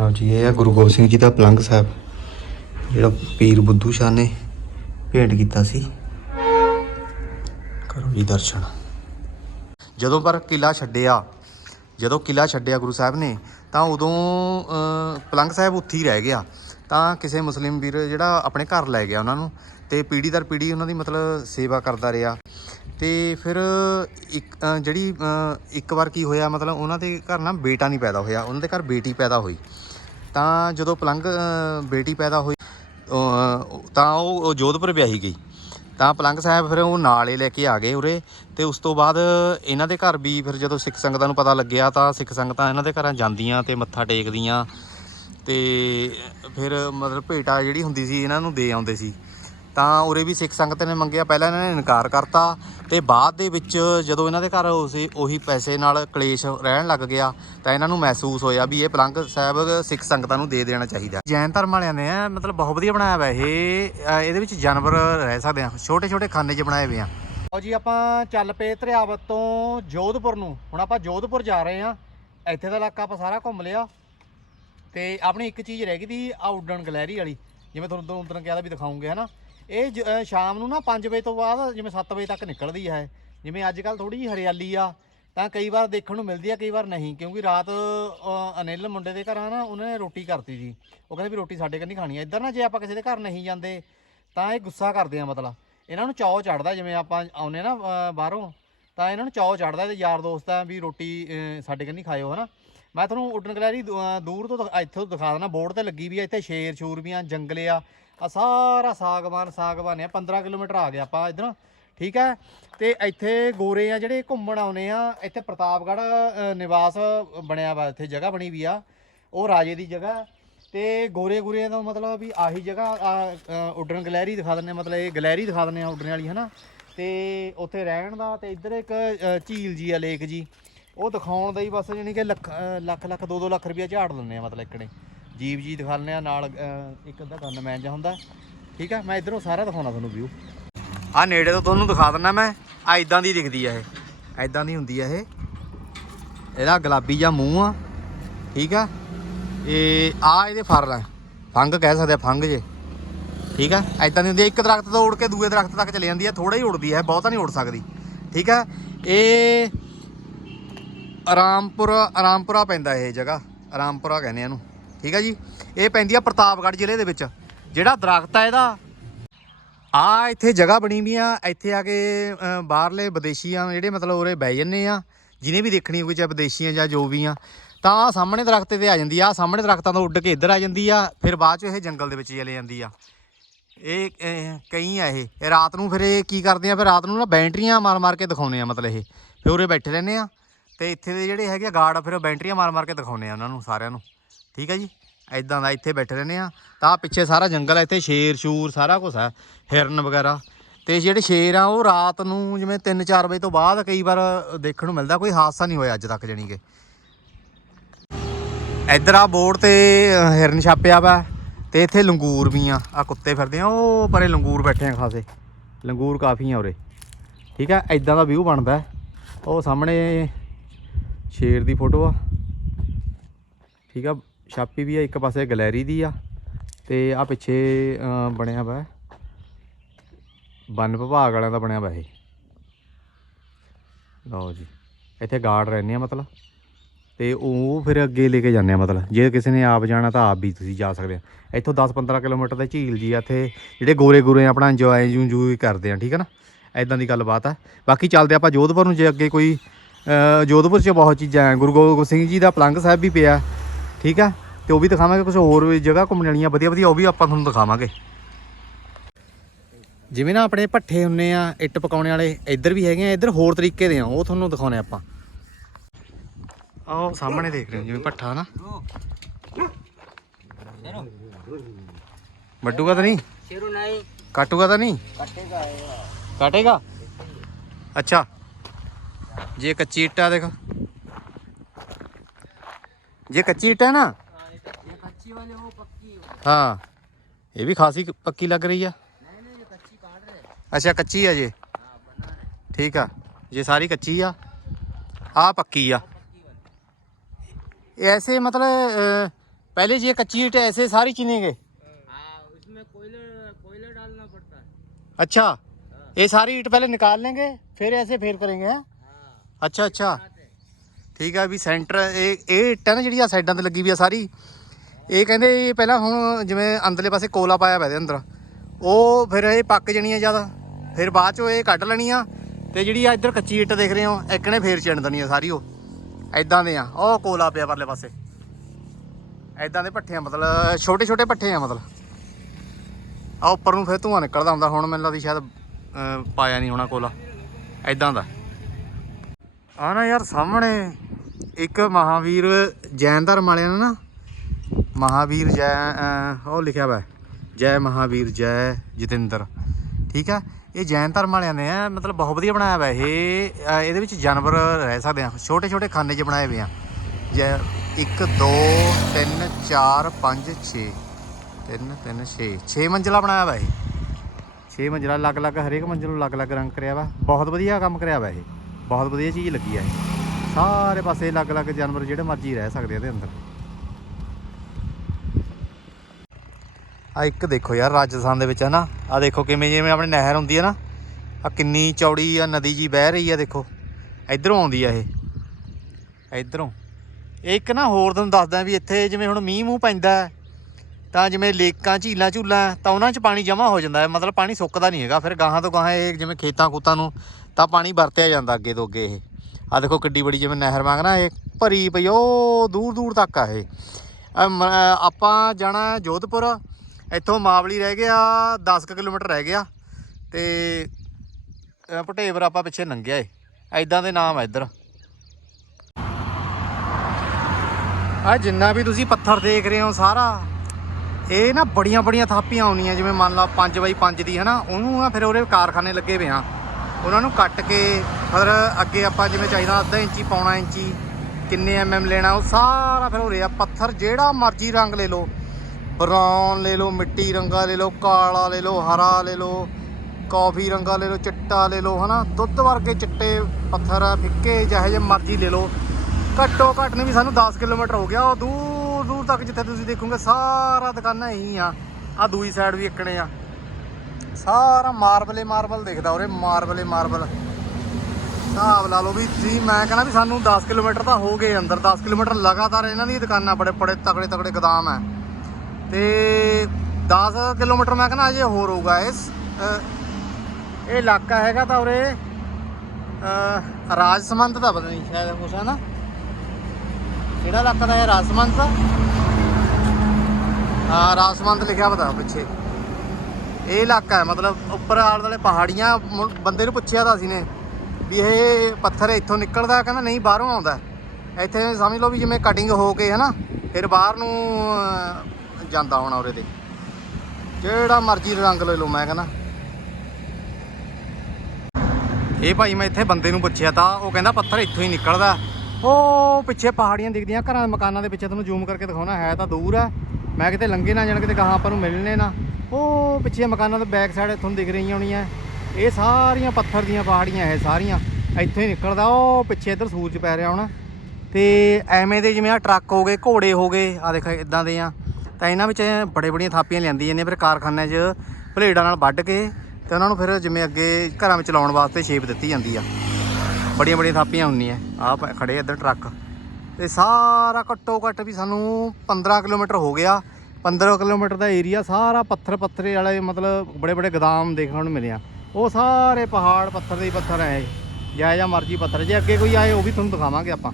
ਲਓ ਜੀ ਇਹ ਆ ਗੁਰੂ ਗੋਬਿੰਦ ਸਿੰਘ ਜੀ ਦਾ ਪਲੰਗ ਸਾਹਿਬ। ਜਿਹੜਾ ਪੀਰ ਬੁੱਧੂ ਸ਼ਾਹ ਨੇ ਭੇਂਟ ਕੀਤਾ ਸੀ। ਕਰੋ ਜੀ ਦਰਸ਼ਨ। ਜਦੋਂ ਪਰ ਕਿਲਾ ਛੱਡਿਆ ਜਦੋਂ ਕਿਲਾ ਛੱਡਿਆ ਗੁਰੂ ਸਾਹਿਬ ਨੇ ਤਾਂ ਉਦੋਂ ਅ, ਪਲੰਗ ਸਾਹਿਬ ਉੱਥੇ ਹੀ ਰਹਿ ਗਿਆ। ਤਾਂ ਕਿਸੇ ਮੁਸਲਿਮ ਵੀਰ ਜਿਹੜਾ ਆਪਣੇ ਘਰ ਲੈ ਗਿਆ ਉਹਨਾਂ ਨੂੰ ਤੇ ਪੀੜੀ ਦਰ ਪੀੜੀ ਉਹਨਾਂ ਦੀ ਮਤਲਬ ਸੇਵਾ ਕਰਦਾ ਰਿਹਾ। ਤੇ ਫਿਰ ਇੱਕ ਜਿਹੜੀ ਇੱਕ ਵਾਰ ਕੀ ਹੋਇਆ ਮਤਲਬ ਉਹਨਾਂ ਦੇ ਘਰ ਨਾ ਬੇਟਾ ਨਹੀਂ ਪੈਦਾ ਹੋਇਆ ਉਹਨਾਂ ਦੇ ਘਰ ਬੇਟੀ ਪੈਦਾ ਹੋਈ। ਤਾਂ ਜਦੋਂ ਪਲੰਗ ਬੇਟੀ ਪੈਦਾ ਹੋਈ ਤਾਂ ਉਹ ਉਹ ਜੋਧਪੁਰ ਵਿਆਹੀ ਗਈ। ਤਾਂ ਪਲੰਗ ਸਾਹਿਬ ਫਿਰ ਉਹ ਨਾਲ ਹੀ ਲੈ ਕੇ ਆ ਗਏ ਉਰੇ ਤੇ ਉਸ ਤੋਂ ਬਾਅਦ ਇਹਨਾਂ ਦੇ ਘਰ ਵੀ ਫਿਰ ਜਦੋਂ ਸਿੱਖ ਸੰਗਤਾਂ ਨੂੰ ਪਤਾ ਲੱਗਿਆ ਤਾਂ ਸਿੱਖ ਸੰਗਤਾਂ ਇਹਨਾਂ ਦੇ ਘਰਾਂ ਜਾਂਦੀਆਂ ਤੇ ਮੱਥਾ ਟੇਕਦੀਆਂ ਤੇ ਫਿਰ ਮਤਲਬ ਭੇਟਾ ਜਿਹੜੀ ਹੁੰਦੀ ਸੀ ਇਹਨਾਂ ਨੂੰ ਦੇ ਆਉਂਦੇ ਸੀ। ਤਾਂ ਉਰੇ ਵੀ ਸਿੱਖ ਸੰਗਤ ਨੇ ਮੰਗਿਆ, ਪਹਿਲਾਂ ਇਹਨਾਂ ਨੇ ਇਨਕਾਰ ਕਰਤਾ ਤੇ ਬਾਅਦ ਦੇ ਵਿੱਚ ਜਦੋਂ ਇਹਨਾਂ ਦੇ ਘਰ ਉਸੇ ਉਹੀ ਪੈਸੇ ਨਾਲ ਕਲੇਸ਼ ਰਹਿਣ ਲੱਗ ਗਿਆ, ਤਾਂ ਇਹਨਾਂ ਨੂੰ ਮਹਿਸੂਸ ਹੋਇਆ ਵੀ ਇਹ ਪਲੰਗ ਸਾਹਿਬ ਸਿੱਖ ਸੰਗਤਾਂ ਨੂੰ ਦੇ ਦੇਣਾ ਚਾਹੀਦਾ। ਜੈਨ ਧਰਮ ਵਾਲਿਆਂ ਨੇ ਮਤਲਬ ਬਹੁਤ ਵਧੀਆ ਬਣਾਇਆ ਵਾ ਇਹ ਇਹਦੇ ਵਿੱਚ ਜਾਨਵਰ ਰਹਿ ਸਕਦੇ ਆ ਛੋਟੇ ਛੋਟੇ ਖਾਨੇ 'ਚ ਬਣਾਏ ਹੋਏ ਆ। ਲਓ ਜੀ, ਆਪਾਂ ਚੱਲ ਪਏ ਧਰਿਆਵਤ ਤੋਂ ਜੋਧਪੁਰ ਨੂੰ, ਹੁਣ ਆਪਾਂ ਜੋਧਪੁਰ ਜਾ ਰਹੇ ਆ, ਇੱਥੇ ਦਾ ਇਲਾਕਾ ਆਪਾਂ ਸਾਰਾ ਘੁੰਮ ਲਿਆ ਤੇ ਆਪਣੀ ਇੱਕ ਚੀਜ਼ ਰਹਿ ਗਈ ਦੀ ਆ ਉੱਡਣ ਵਾਲੀ, ਜਿਵੇਂ ਤੁਹਾਨੂੰ ਦੋ ਉਦੋਂ ਕਿਹਾ ਤਾਂ ਵੀ ਦਿਖਾਉਂਗੇ, ਹਨਾ? ਇਹ ਜ- ਅ, ਸ਼ਾਮ ਨੂੰ ਨਾ 5 ਵਜੇ ਤੋਂ ਬਾਅਦ ਜਿਵੇਂ 7 ਵਜੇ ਤੱਕ ਨਿਕਲਦੀ ਹੈ। ਜਿਵੇਂ ਅੱਜ ਕੱਲ ਥੋੜੀ ਜਿਹੀ ਹਰਿਆਲੀ ਆ ਤਾਂ ਕਈ ਵਾਰ ਦੇਖਣ ਨੂੰ ਮਿਲਦੀ ਆ ਕਈ ਵਾਰ ਨਹੀਂ। ਕਿਉਂਕਿ ਰਾਤ ਅ, ਅਨਿਲ ਮੁੰਡੇ ਦੇ ਘਰਾਂ ਨਾ ਉਹਨੇ ਰੋਟੀ ਕਰਤੀ ਸੀ। ਉਹ ਕਹਿੰਦੇ ਵੀ ਰੋਟੀ ਸਾਡੇ ਘਰ ਖਾਣੀ ਆ। ਇੱਧਰ ਨਾ ਜੇ ਆਪਾਂ ਕਿਸੇ ਦੇ ਘਰ ਨਹੀਂ ਜਾਂਦੇ ਤਾਂ ਇਹ ਗੁੱਸਾ ਕਰਦੇ ਆ ਮਤਲਬ। ਇਹਨਾਂ ਨੂੰ ਚੌ ਚੜਦਾ ਜਿਵੇਂ ਆਪਾਂ ਆਉਨੇ ਨਾ ਅ, ਬਾਹਰੋਂ ਤਾਂ ਇਹਨਾਂ ਨੂੰ ਚੌ ਚੜਦਾ ਤੇ ਯਾਰ ਦੋਸਤ ਆ ਵੀ ਰੋਟੀ ਅ, ਸਾਡੇ ਕੰਨੀ ਖਾਇਓ ਹਨਾ। ਮੈਂ ਤੁਹਾਨੂੰ ਉੱਡਣ ਗਲੈਰੀ ਦੂ- ਅ, ਦੂਰ ਤੋਂ ਦਿਖਾ- ਇੱਥੋਂ ਦਿਖਾ ਦੇਣਾ ਬੋਰਡ ਤੇ ਲੱਗੀ ਵੀ ਆ ਇੱਥੇ ਸ਼ੇਰ ਸ਼ੂਰ ਵੀ ਆ ਜੰਗਲੇ ਆ। ਆ ਸਾਰਾ ਸਾਗਵਾਨ ਸਾਗਵਾਨ ਆ 15 ਕਿਲੋਮੀਟਰ ਆ ਗਿਆ ਆਪਾਂ ਇਧਰੋਂ ਠੀਕ ਹੈ? ਤੇ ਇੱਥੇ ਗੋਰੇ ਆ ਜਿਹੜੇ ਘੁੰਮਣ ਆਉਨੇ ਆ ਇੱਥੇ ਪ੍ਰਤਾਪਗੜ੍ਹ ਨਿਵਾਸ ਬਣਿਆ ਵਾ ਇੱਥੇ ਜਗ੍ਹਾ ਬਣੀ ਵੀ ਆ ਉਹ ਰਾਜੇ ਦੀ ਜਗ੍ਹਾ। ਹੈ। ਤੇ ਗੋਰੇ ਗੋਰੇ ਦਾ ਮਤਲਬ ਵੀ ਆਹੀ ਜਗ੍ਹਾ ਉੱਡਣ ਗਲੈਰੀ ਦਿਖਾ ਦਿੰਨੇ ਆ, ਮਤਲਬ ਇਹ ਗਲੈਰੀ ਦਿਖਾ ਦਿੰਨੇ ਆ ਉੱਡਣ ਵਾਲੀ ਹਨਾ? ਤੇ ਉੱਥੇ ਰਹਿਣ ਦਾ ਤੇ ਇੱਧਰ ਇੱਕ ਝੀਲ ਜੀ ਆ ਲੇਕ ਜੀ। ਉਹ ਦਿਖਾਉਣ ਦਾ ਹੀ ਬਸ ਜਾਨੀ ਕਿ ਲੱਖ ਲੱਖ ਲੱਖ 2-2 ਲੱਖ ਰੁਪਇਆ ਝਾੜ ਦਿੰਨੇ ਆ ਮਤਲਬ ਇੱਕੜੇ ਜੀਵ ਜੀ ਦਿਖਾ ਦਿੰਨੇ ਆ ਨਾਲ ਅ, ਇੱਕ ਅੱਧਾ ਗਨਮੈਨ ਜਿਹਾ ਹੁੰਦਾ। ਠੀਕ ਆ? ਮੈਂ ਇਧਰੋਂ ਸਾਰਾ ਦਿਖਾਉਣਾ ਤੁਹਾਨੂੰ ਵਿਊ ਆ ਨੇੜੇ ਤੋਂ ਤੁਹਾਨੂੰ ਦਿਖਾ ਦਿੰਦਾ ਮੈਂ ਆ ਇਦਾਂ ਦੀ ਦਿਖਦੀ ਆ ਇਹ। ਐਦਾਂ ਦੀ ਹੁੰਦੀ ਆ ਇਹ। ਇਹਦਾ ਗੁਲਾਬੀ ਜਿਹਾ ਮੂੰਹ ਆ। ਠੀਕ ਆ? ਇਹ ਆ ਇਹਦੇ ਫਰ ਆ। ਫੰਗ ਕਹਿ ਸਕਦੇ ਆ ਫੰਗ ਜੇ। ਠੀਕ ਆ? ਐਦਾਂ ਦੀ ਹੁੰਦੀ ਆ। ਇੱਕ ਦਰਖਤ ਤੋਂ ਉੜ ਕੇ ਦੂਏ ਦਰਖਤ ਤੱਕ ਚਲੇ ਜਾਂਦੀ ਆ। ਥੋੜਾ ਹੀ ਉੜਦੀ ਆ ਬਹੁਤਾ ਨਹੀਂ ਉੜ ਸਕਦੀ। ਠੀਕ ਆ? ਇਹ ਆਰਾਮਪੁਰ ਆਰਾਮਪੁਰਾ ਪੈਂਦਾ ਇਹ ਜਗ੍ਹਾ। ਆਰਾਮਪੁਰਾ ਕਹਿੰਦੇ ਆ ਇਹਨੂੰ। ਠੀਕ ਆ ਜੀ? ਇਹ ਪੈਂਦੀ ਆ ਪ੍ਰਤਾਪਗੜ੍ਹ ਜ਼ਿਲ੍ਹੇ ਦੇ ਵਿੱਚ ਜਿਹੜਾ ਦਰਖਤ ਆ ਇਹਦਾ। ਆ ਇੱਥੇ ਜਗ੍ਹਾ ਬਣੀ ਵੀ ਆ ਇੱਥੇ ਆ ਕੇ ਅ, ਬਾਹਰਲੇ ਵਿਦੇਸ਼ੀਆਂ ਜਿਹੜੇ ਮਤਲਬ ਉਰੇ ਬਹਿ ਜੰਨੇ ਆ ਜਿਹਨੇ ਵੀ ਦੇਖਣੀ ਹੋਵੇ ਚਾਹੇ ਵਿਦੇਸ਼ੀ ਆ ਜਾਂ ਜੋ ਵੀ ਆ ਤਾਂ ਆਹ ਸਾਹਮਣੇ ਦਰਖਤ ਤੇ ਆ ਜਾਂਦੀ ਆ ਸਾਹਮਣੇ ਦਰਖਤਾਂ ਤੋਂ ਉੱਡ ਕੇ ਇੱਧਰ ਆ ਜਾਂਦੀ ਆ ਫਿਰ ਬਾਅਦ ਚ ਇਹ ਜੰਗਲ ਦੇ ਵਿੱਚ ਚਲੇ ਜਾਂਦੀ ਆ। ਇਹ ਕਈ ਆ ਇਹ। ਇਹ ਰਾਤ ਨੂੰ ਫਿਰ ਇਹ ਕੀ ਕਰਦੇ ਆ ਫਿਰ ਰਾਤ ਨੂੰ ਨਾ ਬੈਟਰੀਆਂ ਮਾਰ ਮਾਰ ਕੇ ਦਿਖਾਉਂਦੇ ਆ ਮਤਲਬ ਇਹ। ਫਿਰ ਉਰੇ ਬੈਠੇ ਰਹਿੰਦੇ ਆ ਤੇ ਇੱਥੇ ਦੇ ਜਿਹੜੇ ਹੈਗੇ ਆ ਗਾਰਡ ਫਿਰ ਬੈਟਰੀਆਂ ਮਾਰ ਮਾਰ ਕੇ ਦਿਖਾਉਂਦੇ ਆ ਉਹਨਾਂ ਨੂੰ ਸਾਰਿਆਂ ਨੂੰ। ਠੀਕ ਹੈ ਜੀ? ਐਦਾਂ ਦਾ ਇੱਥੇ ਬੈਠੇ ਰਹਿੰਦੇ ਆ ਤਾਂ ਪਿੱਛੇ ਸਾਰਾ ਜੰਗਲ ਆ ਇੱਥੇ ਸ਼ੇਰ ਸ਼ੂਰ ਸਾਰਾ ਕੁਝ ਹੈ, ਹਿਰਨ ਵਗੈਰਾ। ਤੇ ਜਿਹੜੇ ਸ਼ੇਰ ਆ, ਉਹ ਰਾਤ ਨੂੰ ਜਿਵੇਂ 3-4 ਵਜੇ ਤੋਂ ਬਾਅਦ ਕਈ ਵਾਰ ਦੇਖਣ ਨੂੰ ਮਿਲਦਾ, ਕੋਈ ਹਾਦਸਾ ਨਹੀਂ ਹੋਇਆ ਅੱਜ ਤੱਕ ਜਾਣੀ ਕਿ। ਇੱਧਰ ਆ ਬੋਰਡ ਤੇ ਹਿਰਨ ਛਾਪਿਆ ਵਾ, ਤੇ ਇੱਥੇ ਲੰਗੂਰ ਵੀ ਆ। ਆ ਕੁੱਤੇ ਫਿਰਦੇ ਆ, ਉਹ ਪਰੇ ਲੰਗੂਰ ਬੈਠੇ ਆ ਖਾਸੇ। ਲੰਗੂਰ ਕਾਫੀ ਆ ਉਰੇ। ਠੀਕ ਆ ਐਦਾਂ ਦਾ ਵਿਊ ਬਣਦਾ ਉਹ ਸਾਹਮਣੇ ਸ਼ੇਰ ਦੀ ਫੋਟੋ ਆ। ਠੀਕ ਆ? ਛਾਪੀ ਵੀ ਆ, ਇੱਕ ਪਾਸੇ ਗੈਲਰੀ ਦੀ ਆ ਤੇ ਆ ਪਿੱਛੇ ਬਣਿਆ ਵਾ ਵਨ ਵਿਭਾਗ ਵਾਲਿਆਂ ਦਾ ਬਣਿਆ ਵਾ ਇਹ। ਲਓ ਜੀ, ਇੱਥੇ ਗਾਰਡ ਰਹਿੰਦੇ ਆ ਮਤਲਬ। ਤੇ ਉਹ ਫਿਰ ਅੱਗੇ ਲੈ ਕੇ ਜਾਂਦੇ ਆ ਮਤਲਬ। ਜੇ ਕਿਸੇ ਨੇ ਆਪ ਜਾਣਾ ਤਾਂ ਆਪ ਵੀ ਤੁਸੀਂ ਜਾ ਸਕਦੇ ਆ। ਇੱਥੋਂ 10-15 ਕਿਲੋਮੀਟਰ ਦਾ ਝੀਲ ਜੀ ਆ ਇੱਥੇ, ਜਿਹੜੇ ਗੋਰੇ ਗੋਰੇ ਆਪਣਾ ਇੰਜੋਏ ਜੂੰਜੂ ਕਰਦੇ ਆ, ਠੀਕ ਹੈ ਨਾ? ਐਦਾਂ ਦੀ ਗੱਲਬਾਤ ਆ। ਬਾਕੀ ਚੱਲਦੇ ਆਪਾਂ ਜੋਧਪੁਰ ਨੂੰ ਜੇ ਅੱਗੇ ਕੋਈ ਜੋਧਪੁਰ 'ਚ ਬਹੁਤ ਚੀਜ਼ਾਂ ਆ। ਗੁਰੂ ਗੋਬਿੰਦ ਸਿੰਘ ਜੀ ਦਾ ਪਲੰਗ ਸਾਹਿਬ ਵੀ ਪਿਆ। ਠੀਕ ਹੈ? ਤੇ ਉਹ ਵੀ ਦਿਖਾਵਾਂਗੇ ਕੁਝ ਹੋਰ ਵੀ ਜਗ੍ਹਾ ਘੁੰਮਣ ਵਾਲੀਆਂ ਵਧੀਆ ਵਧੀਆ ਉਹ ਵੀ ਆਪਾਂ ਤੁਹਾਨੂੰ ਦਿਖਾਵਾਂਗੇ। ਜਿਵੇਂ ਨਾ ਆਪਣੇ ਪੱਠੇ ਹੁੰਨੇ ਆ ਇੱਟ ਪਕਾਉਣੇ ਵਾਲੇ ਇੱਧਰ ਵੀ ਹੈਗੇ ਆ ਇੱਧਰ ਹੋਰ ਤਰੀਕੇ ਦੇ ਆ ਉਹ ਤੁਹਾਨੂੰ ਦਿਖਾਉਣੇ ਆਪਾਂ। ਆਹ ਸਾਹਮਣੇ ਦੇਖ ਰਹੇ ਹੋ ਜਿਵੇਂ ਪੱਠਾ ਨਾ। ਵੱਡੂਗਾ ਤਾਂ ਨਹੀਂ? ਸ਼ੇਰੂ ਨਹੀਂ ਕਾਟੂਗਾ ਤਾਂ ਨਹੀਂ? ਕੱਟੇਗਾ ਕਾਟੇਗਾ? ਅੱਛਾ। ਜੇ ਕੱਚੀ ਇੱਟਾ ਦੇਖ। ये कच्ची ईट है ना? ये कच्ची वाले वो पक्की हाँ ये भी खासी पक्की लग रही है? नहीं नहीं ये कच्ची काट रहे अच्छा कच्ची है ये? हाँ, ठीक है। ये सारी कच्ची है? हाँ पक्की आ ऐसे मतलब पहले ये कच्ची ईट ऐसे सारी चिनेंगे गए हाँ, अच्छा हाँ। ये सारी ईट पहले निकाल लेंगे फिर ऐसे फेर करेंगे अच्छा अच्छा। ਠੀਕ ਆ ਵੀ ਸੈਂਟਰ ਇਹ ਇਹ ਇੱਟਾਂ ਨਾ ਜਿਹੜੀ ਆ ਸਾਈਡਾਂ ਤੇ ਲੱਗੀ ਵੀ ਆ ਸਾਰੀ, ਇਹ ਕਹਿੰਦੇ ਇਹ ਪਹਿਲਾਂ ਹੁਣ ਜਿਵੇਂ ਅੰਦਰਲੇ ਪਾਸੇ ਕੋਲਾ ਪਾਇਆ ਪਿਆ ਇਹਦੇ ਅੰਦਰ, ਉਹ ਫਿਰ ਇਹ ਪੱਕ ਜਣੀਆਂ ਜ਼ਿਆਦਾ, ਫਿਰ ਬਾਅਦ ਚੋਂ ਇਹ ਕੱਢ ਲੈਣੀ ਆ, ਤੇ ਜਿਹੜੀ ਆ ਇੱਧਰ ਕੱਚੀ ਇੱਟ ਦੇਖ ਰਹੇ ਹੋ, ਇੱਕ ਨੇ ਫੇਰ ਚਿਣ ਦੇਣੀ ਆ ਸਾਰੀ ਉਹ ਐਦਾਂ ਦੇ ਆ, ਉਹ ਕੋਲਾ ਪਿਆ ਪਰਲੇ ਪਾਸੇ। ਐਦਾਂ ਦੇ ਪੱਠੇ ਆ ਮਤਲਬ ਛੋਟੇ ਛੋਟੇ ਪੱਠੇ ਆ, ਮਤਲਬ। ਆ ਉੱਪਰ ਨੂੰ ਫਿਰ ਧੂਆਂ ਨਿਕਲਦਾ ਹੁੰਦਾ, ਹੁਣ ਮੈਨੂੰ ਲੱਗਦੀ ਸ਼ਾਇਦ ਪਾਇਆ ਨਹੀਂ ਹੋਣਾ ਕੋਲਾ ਐਦਾਂ ਦਾ। ਆ ਨਾ ਯਾਰ ਸਾਹਮਣੇ ਇੱਕ ਮਹਾਵੀਰ ਜੈਨ ਧਰਮ ਵਾਲਿਆਂ ਨੇ ਨਾ ਮਹਾਵੀਰ ਜੈ ਉਹ ਲਿਖਿਆ ਵਾ, ਜੈ ਮਹਾਵੀਰ, ਜੈ ਜਤਿੰਦਰ, ਠੀਕ ਆ? ਇਹ ਜੈਨ ਧਰਮ ਵਾਲਿਆਂ ਨੇ ਆ, ਮਤਲਬ ਬਹੁਤ ਵਧੀਆ ਬਣਾਇਆ ਵਾ ਇਹ ਇਹਦੇ ਵਿੱਚ ਜਾਨਵਰ ਰਹਿ ਸਕਦੇ ਆ ਛੋਟੇ ਛੋਟੇ ਖਾਨੇ 'ਚ ਬਣਾਏ ਹੋਏ ਆ। ਜੈ 1 2 3 4 5 6 3 3 6 6 ਮੰਜ਼ਲਾ ਬਣਾਇਆ ਵਾ ਇਹ। 6 ਮੰਜ਼ਲਾ, ਅਲੱਗ-ਅਲੱਗ ਹਰੇਕ ਮੰਜ਼ਲ ਨੂੰ ਅਲੱਗ-ਅਲੱਗ ਰੰਗ ਕਰਿਆ ਵਾ, ਬਹੁਤ ਵਧੀਆ ਕੰਮ ਕਰਿਆ ਵਾ ਇਹ, ਬਹੁਤ ਵਧੀਆ ਚੀਜ਼ ਲੱਗੀ ਆ ਇਹ। ਸਾਰੇ ਪਾਸੇ ਅਲੱਗ-ਅਲੱਗ ਜਾਨਵਰ ਜਿਹੜੇ ਮਰਜ਼ੀ ਰਹਿ ਸਕਦੇ ਇਹਦੇ ਅੰਦਰ। ਆ ਇੱਕ ਦੇਖੋ ਯਾਰ ਰਾਜਸਥਾਨ ਦੇ ਵਿੱਚ ਹੈ ਨਾ ਆ ਦੇਖੋ ਕਿਵੇਂ ਜਿਵੇਂ ਆਪਣੇ ਨਹਿਰ ਹੁੰਦੀ ਹੈ ਨਾ ਆ ਕਿੰਨੀ ਚੌੜੀ ਆ ਨਦੀ ਜੀ ਵਹਿ ਰਹੀ ਆ ਦੇਖੋ, ਇਧਰੋਂ ਆਉਂਦੀ ਆ ਇਹ, ਇਧਰੋਂ। ਇਹ ਇੱਕ ਨਾ ਹੋਰ ਤੁਹਾਨੂੰ ਦੱਸਦਾ ਵੀ ਇੱਥੇ ਜਿਵੇਂ ਹੁਣ ਮੀਂਹ ਮੂੰਹ ਪੈਂਦਾ ਤਾਂ ਜਿਵੇਂ ਲੇਕਾਂ, ਝੀਲਾਂ, ਝੂਲਾਂ, ਤਾਂ ਉਹਨਾਂ 'ਚ ਪਾਣੀ ਜਮ੍ਹਾਂ ਹੋ ਜਾਂਦਾ ਹੈ, ਮਤਲਬ ਪਾਣੀ ਸੁੱਕਦਾ ਨਹੀਂ ਹੈਗਾ, ਫਿਰ ਗਾਹਾਂ ਤੋਂ ਗਾਹਾਂ ਇਹ ਜਿਵੇਂ ਖੇਤਾਂ ਖੂਤਾਂ ਨੂੰ ਤਾਂ ਪਾਣੀ ਵਰਤਿਆ ਜਾਂਦਾ ਅੱਗੇ ਤੋਂ ਅੱਗੇ ਇਹ। ਆ ਦੇਖੋ ਕਿੱਡੀ ਬੜੀ ਜਿਵੇਂ ਨਹਿਰ ਵਾਂਗ ਨਾ ਇਹ ਭਰੀ ਪਈ ਉਹ ਦੂਰ ਦੂਰ ਤੱਕ ਆ ਇਹ। ਮ- ਆਪਾਂ ਜਾਣਾ ਜੋਧਪੁਰ, ਇੱਥੋਂ ਮਾਵਲੀ ਰਹਿ ਗਿਆ 10 ਕੁ ਕਿਲੋਮੀਟਰ ਰਹਿ ਗਿਆ ਤੇ, ਅਹ ਭਟੇਵਰ ਆਪਾਂ ਪਿੱਛੇ ਲੰਘਿਆ ਏ। ਐਦਾਂ ਦੇ ਨਾਮ ਆ ਇੱਧਰ। ਆ ਜਿੰਨਾ ਵੀ ਤੁਸੀਂ ਪੱਥਰ ਦੇਖ ਰਹੇ ਹੋ ਸਾਰਾ, ਇਹ ਨਾ ਬੜੀਆਂ ਬੜੀਆਂ ਥਾਪੀਆਂ ਆਉਣੀਆਂ, ਜਿਵੇਂ ਮੰਨ ਲਾ 5x5 ਦੀ ਹਨਾ, ਉਹਨੂੰ ਨਾ ਫਿਰ ਉਹਦੇ ਕਾਰਖਾਨੇ ਲੱਗੇ ਵੇ ਆ। ਉਹਨਾਂ ਨੂੰ ਕੱਟ ਕੇ ਫਿਰ ਅੱਗੇ ਆਪਾਂ ਜਿਵੇਂ ਚਾਹੀਦਾ ਅੱਧਾ ਇੰਚੀ ਪੌਣਾ ਇੰਚੀ ਕਿੰਨੇ ਐਮਐਮ ਲੈਣਾ ਉਹ ਸਾਰਾ ਫਿਰ ਹੋ ਰਿਹਾ ਪੱਥਰ ਜਿਹੜਾ ਮਰਜ਼ੀ ਰੰਗ ਲੈ ਲਓ। ਬਰਾਊਨ ਲੈ ਲਓ ਮਿੱਟੀ ਰੰਗਾ ਲੈ ਲਓ ਕਾਲਾ ਲੈ ਲਓ ਹਰਾ ਲੈ ਲਓ ਕਾਫੀ ਰੰਗਾ ਲੈ ਲਓ ਚਿੱਟਾ ਲੈ ਲਓ ਹਨਾ? ਦੁੱਧ ਵਰਗੇ ਚਿੱਟੇ ਪੱਥਰ ਆ, ਫਿੱਕੇ ਜਿਹੇ ਜਿਹੇ ਮਰਜ਼ੀ ਲੈ ਲਓ। ਘੱਟੋ ਘੱਟ ਨਹੀਂ ਵੀ ਸਾਨੂੰ 10 ਕਿਲੋਮੀਟਰ ਹੋ ਗਿਆ। ਉਹ ਦੂਰ ਦੂਰ ਤੱਕ ਜਿੱਥੇ ਤੁਸੀਂ ਦੇਖੋਗੇ ਸਾਰਾ ਦੁਕਾਨਾਂ ਇਹੀ ਆ। ਆ ਦੂਈ ਸਾਈਡ ਵੀ ਇੱਕਣੇ ਆ। ਸਾਰਾ ਮਾਰਬਲੇ ਮਾਰਬਲ ਦਿਖਦਾ ਉਰੇ ਮਾਰਬਲੇ ਮਾਰਬਲ ਹਿਸਾਬ ਲਾ ਲਓ ਵੀ ਜੀ ਮੈਂ ਕਹਿੰਦਾ ਵੀ ਸਾਨੂੰ 10 ਕਿਲੋਮੀਟਰ ਤਾਂ ਹੋ ਗਏ ਅੰਦਰ 10 ਕਿਲੋਮੀਟਰ ਲਗਾਤਾਰ ਇਹਨਾਂ ਦੀ ਦੁਕਾਨਾਂ ਬੜੇ ਬੜੇ ਤਕੜੇ ਤਕੜੇ ਗੋਦਾਮ ਹੈ। ਤੇ 10 ਕਿਲੋਮੀਟਰ ਮੈਂ ਕਹਿੰਦਾ ਅਜੇ ਹੋਰ ਹੋਊਗਾ, ਇਸ ਇਹ ਇਲਾਕਾ ਹੈਗਾ ਤਾਂ ਉਰੇ ਰਾਜ ਰਾਜਸਮੰਦ ਦਾ ਪਤਾ ਨਹੀਂ ਸ਼ਾਇਦ ਕੁਛ ਹੈ ਨਾ। ਕਿਹੜਾ ਇਲਾਕਾ ਦਾ ਹੈ ਰਾਜਸਮੰਦ ਦਾ? ਹਾਂ ਰਾਜ ਰਾਜਸਮੰਦ ਲਿਖਿਆ ਪਤਾ ਪਿੱਛੇ। ਇਹ ਇਲਾਕਾ ਹੈ, ਮਤਲਬ ਉੱਪਰ ਆਲੇ ਦੁਆਲੇ ਪਹਾੜੀਆਂ ਬੰਦੇ ਨੂੰ ਪੁੱਛਿਆ ਤਾਂ ਅਸੀਂ ਨੇ। ਵੀ ਇਹ ਪੱਥਰ ਇੱਥੋਂ ਨਿਕਲਦਾ, ਕਹਿੰਦਾ ਨਹੀਂ, ਬਾਹਰੋਂ ਆਉਂਦਾ। ਇੱਥੇ ਸਮਝ ਲਓ ਵੀ ਜਿਵੇਂ ਕਟਿੰਗ ਹੋ ਕੇ, ਹਨਾ, ਫਿਰ ਬਾਹਰ ਨੂੰ ਜਾਂਦਾ ਹੋਣਾ ਉਰੇ ਤੇ। ਜਿਹੜਾ ਮਰਜ਼ੀ ਰੰਗ ਲੈ ਲਓ, ਮੈਂ ਕਹਿੰਦਾ। ਇਹ ਭਾਈ ਮੈਂ ਇੱਥੇ ਬੰਦੇ ਨੂੰ ਪੁੱਛਿਆ ਤਾਂ, ਉਹ ਕਹਿੰਦਾ ਪੱਥਰ ਇੱਥੋਂ ਹੀ ਨਿਕਲਦਾ। ਉਹ ਪਿੱਛੇ ਪਹਾੜੀਆਂ ਦਿਖਦੀਆਂ, ਘਰਾਂ ਮਕਾਨਾਂ ਦੇ ਪਿੱਛੇ ਤੁਹਾਨੂੰ ਜ਼ੂਮ ਕਰਕੇ ਦਿਖਾਉਣਾ, ਹੈ ਤਾਂ ਦੂਰ ਹੈ। ਮੈਂ ਕਿਤੇ ਲੰਘੇ ਨਾ ਜਾਣ, ਕਿਤੇ ਗਾਹਾਂ ਆਪਾਂ ਨੂੰ ਮਿਲਣੇ ਨਾ। ਉਹ ਪਿੱਛੇ ਮਕਾਨਾਂ ਦੇ ਬੈਕ ਸਾਈਡ ਤੁਹਾਨੂੰ ਦਿਖ ਰਹੀਆਂ ਹੋਣੀਆਂ। ਇਹ ਸਾਰੀਆਂ ਪੱਥਰ ਦੀਆਂ ਪਹਾੜੀਆਂ, ਇਹ ਸਾਰੀਆਂ ਇੱਥੋਂ ਹੀ ਨਿਕਲਦਾ, ਉਹ ਪਿੱਛੇ ਇੱਧਰ ਸੂਰਜ ਪੈ ਰਿਹਾ ਹੋਣਾ। ਤੇ ਐਵੇਂ ਦੇ ਜਿਵੇਂ ਆ ਟਰੱਕ ਹੋ ਗਏ, ਘੋੜੇ ਹੋ ਗਏ ਆ ਦੇਖ ਇਦਾਂ ਦੇ ਆ। ਤਾਂ ਇਹਨਾਂ ਵਿੱਚ ਬੜੇ ਬੜੀਆਂ ਥਾਪੀਆਂ ਲਿਆਂਦੀ ਜਾਂਦੀਆਂ ਫਿਰ ਕਾਰਖਾਨਿਆਂ 'ਚ ਭਲੇਡਾਂ ਨਾਲ ਵੱਢ ਕੇ ਤੇ ਉਹਨਾਂ ਨੂੰ ਫਿਰ ਜਿਵੇਂ ਅੱਗੇ ਘਰਾਂ ਵਿੱਚ ਲਾਉਣ ਵਾਸਤੇ ਸ਼ੇਪ ਦਿੱਤੀ ਜਾਂਦੀ ਆ। ਬੜੀਆਂ ਬੜੀਆਂ ਥਾਪੀਆਂ ਹੁੰਦੀਆਂ ਆ ਖੜੇ ਇੱਧਰ ਟਰੱਕ। ਤੇ ਸਾਰਾ ਘੱਟੋ ਘੱਟ ਵੀ ਸਾਨੂੰ 15 ਕਿਲੋਮੀਟਰ ਹੋ ਗਿਆ। 15 ਕਿਲੋਮੀਟਰ ਦਾ ਏਰੀਆ ਸਾਰਾ ਪੱਥਰ ਪੱਥਰੇ ਵਾਲੇ ਮਤਲਬ ਬੜੇ ਬੜੇ ਗੋਦਾਮ ਦੇਖਣ ਨੂੰ ਮਿਲਿਆ। ਉਹ ਸਾਰੇ ਪਹਾੜ ਪੱਥਰ ਦੇ ਪੱਥਰ ਹੈ ਜਾਂ ਜਾਂ ਮਰਜ਼ੀ ਪੱਥਰ, ਜੇ ਅੱਗੇ ਕੋਈ ਆਏ ਉਹ ਵੀ ਤੁਹਾਨੂੰ ਦਿਖਾਵਾਂਗੇ ਆਪਾਂ।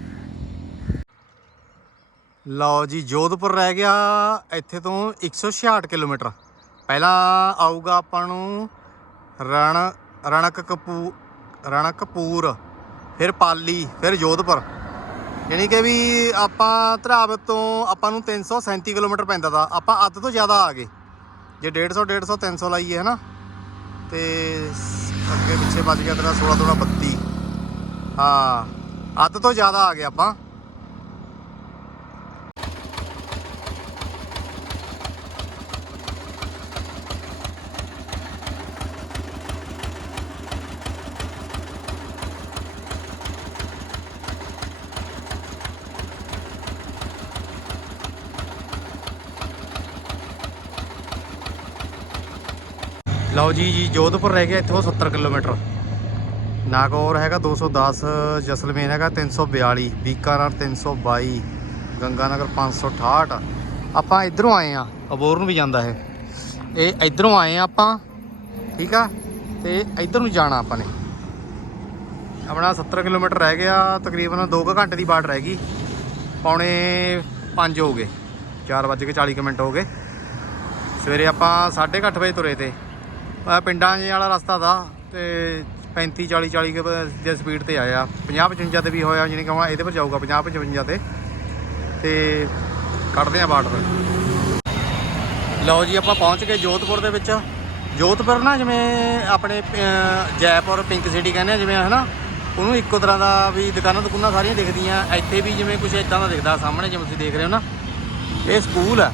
ਲਓ ਜੀ, ਜੋਧਪੁਰ ਰਹਿ ਗਿਆ ਇੱਥੇ ਤੋਂ 166 ਕਿਲੋਮੀਟਰ। ਪਹਿਲਾਂ ਆਊਗਾ ਆਪਾਂ ਨੂੰ ਰਣ, ਰਣਕ ਕਪੂ ਰਣਕਪੂਰ ਫਿਰ ਪਾਲੀ, ਫਿਰ ਜੋਧਪੁਰ। ਯਾਨੀ ਕਿ ਵੀ ਆਪਾਂ ਧਰਾਵਤ ਤੋਂ ਆਪਾਂ ਨੂੰ 337 ਕਿਲੋਮੀਟਰ ਪੈਂਦਾ ਤਾ। ਆਪਾਂ ਅੱਧ ਤੋਂ ਜ਼ਿਆਦਾ ਆ ਗਏ। ਜੇ 150 150 300 ਲਾਈਏ ਹੈ ਨਾ ਤੇ ਅੱਗੇ ਪਿੱਛੇ ਵੱਜ ਗਿਆ ਤੇਰਾ 16 ਤੋੜਾ 32 ਹਾਂ, ਅੱਧ ਤੋਂ ਜ਼ਿਆਦਾ ਆ ਗਿਆ ਆਪਾਂ। ਲਓ ਜੀ ਜੀ ਜੋਧਪੁਰ ਰਹਿ ਗਿਆ ਇੱਥੋਂ 70 ਕਿਲੋਮੀਟਰ। ਨਾਗੌਰ ਹੈਗਾ 210 ਜਸਲਮੇਰ ਹੈਗਾ 342 ਬੀਕਾਨਰ 322 ਗੰਗਾਨਗਰ 568 ਆਪਾਂ ਇਧਰੋਂ ਆਏ ਆ ਅਬੋਰ ਨੂੰ ਵੀ ਜਾਂਦਾ ਹੈ ਇਹ ਇਧਰੋਂ ਆਏ ਆ ਆਪਾਂ, ਠੀਕ ਆ? ਤੇ ਇਧਰ ਨੂੰ ਜਾਣਾ ਆਪਾਂ ਨੇ। ਆਪਣਾ 70 ਕਿਲੋਮੀਟਰ ਰਹਿ ਗਿਆ, ਤਕਰੀਬਨ 2 ਘੰਟੇ ਦੀ ਬਾਟ ਰਹਿ ਗਈ। ਪੌਣੇ 5 ਹੋ ਗਏ 4:40 ਕੁ ਮਿੰਟ ਹੋ ਗਏ। ਸਵੇਰੇ ਆਪਾਂ 8:30 ਵਜੇ ਤੁਰੇ ਤੇ। ਪਿੰਡਾਂ ਜਿਹੇ ਵਾਲਾ ਰਸਤਾ ਦਾ ਤੇ 35 40 40 ਕੁ ਸਪੀਡ ਤੇ ਆਇਆ। 50 55 ਤੇ ਵੀ ਹੋਇਆ, ਜਿਹਨੇ ਕਹਾਂ ਇਹਦੇ ਪਰ ਜਾਊਗਾ 50 55 ਤੇ। ਤੇ ਕੱਢਦੇ ਆ ਬਾਟ ਫਿਰ ਲਓ ਜੀ, ਆਪਾਂ ਪਹੁੰਚ ਗਏ ਜੋਧਪੁਰ ਦੇ ਵਿੱਚ। ਜੋਧਪੁਰ ਨਾ ਜਿਵੇਂ ਆਪਣੇ ਜੈਪੁਰ ਪਿੰਕ ਸਿਟੀ ਕਹਿੰਦੇ ਆ, ਜਿਵੇਂ ਹਨਾ, ਉਹਨੂੰ ਇੱਕੋ ਤਰ੍ਹਾਂ ਦਾ ਵੀ ਦੁਕਾਨਾਂ ਦੁਕਾਨਾਂ ਸਾਰੀਆਂ ਦਿਖਦੀਆਂ। ਇੱਥੇ ਵੀ ਜਿਵੇਂ ਕੁਝ ਇਦਾਂ ਦਾ ਦਿਖਦਾ ਸਾਹਮਣੇ, ਜਿਵੇਂ ਤੁਸੀਂ ਦੇਖ ਰਹੇ ਹੋ ਨਾ। ਇਹ ਸਕੂਲ ਆ।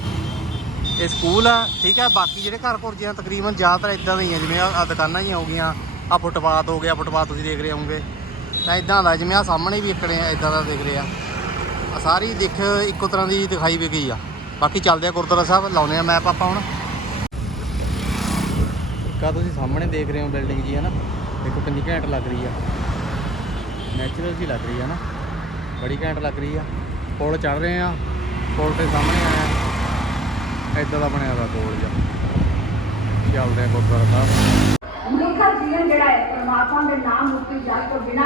ਇਹ ਸਕੂਲ ਆ, ਠੀਕ ਆ, ਬਾਕੀ ਜਿਹੜੇ ਘਰ ਘੁਰ ਜਿਹਾ ਤਕਰੀਬਨ ਜ਼ਿਆਦਾਤਰ ਇਦਾਂ ਦੇ ਹੀ ਆ, ਜਿਵੇਂ ਆ ਦੁਕਾਨਾਂ ਹੀ ਹੋ ਗਈਆਂ ਆ ਫੁੱਟਪਾਥ ਹੋ ਗਿਆ, ਫੁੱਟਪਾਥ ਤੁਸੀਂ ਦੇਖ ਰਹੇ ਹੋਵੋਗੇ। ਤਾਂ ਇਦਾਂ ਦਾ ਜਿਵੇਂ ਆ ਸਾਹਮਣੇ ਵੀ ਇਕੜੇ ਇਦਾਂ ਦਾ ਦੇਖ ਰਹੇ। ਆ ਸਾਰੀ ਦਿੱਖ ਇੱਕੋ ਤਰ੍ਹਾਂ ਦੀ ਦਿਖਾਈ ਵੀ ਗਈ ਆ। ਬਾਕੀ ਚੱਲਦੇ ਆ ਗੁਰਦੁਆਰਾ ਸਾਹਿਬ ਲਾਉਨੇ ਆ ਮੈਪ ਆਪਾਂ ਹੁਣ। ਇੱਕ ਤੁਸੀਂ ਸਾਹਮਣੇ ਦੇਖ ਰਹੇ ਹੋ ਬਿਲਡਿੰਗ ਜੀ ਹੈ ਨਾ ਦੇਖੋ ਕਿੰਨੀ ਘੈਂਟ ਲੱਗ ਰਹੀ ਆ। ਨੈਚੁਰਲ ਜੀ ਲੱਗ ਰਹੀ ਆ ਨਾ ਬੜੀ ਘੈਂਟ ਲੱਗ ਰਹੀ ਆ। ਪੁਲ ਚੜ ਰਹੇ ਆ, ਪੁਲ ਦੇ ਸਾਹਮਣੇ ਆਇਆ। ਇੱਦਾਂ ਦਾ ਬਣਿਆ ਦਾ ਪੁਲ ਜਾ ਚੱਲਦੇ ਆ ਗੁਰਦੁਆਰਾ ਸਾਹਿਬ। ਮਨੁੱਖਾ ਜੀਵਨ ਜਿਹੜਾ ਹੈ, ਪਰਮਾਤਮਾ ਦੇ ਨਾਮ ਮੁਕਤੀ ਜਾਤ ਤੋਂ ਬਿਨਾ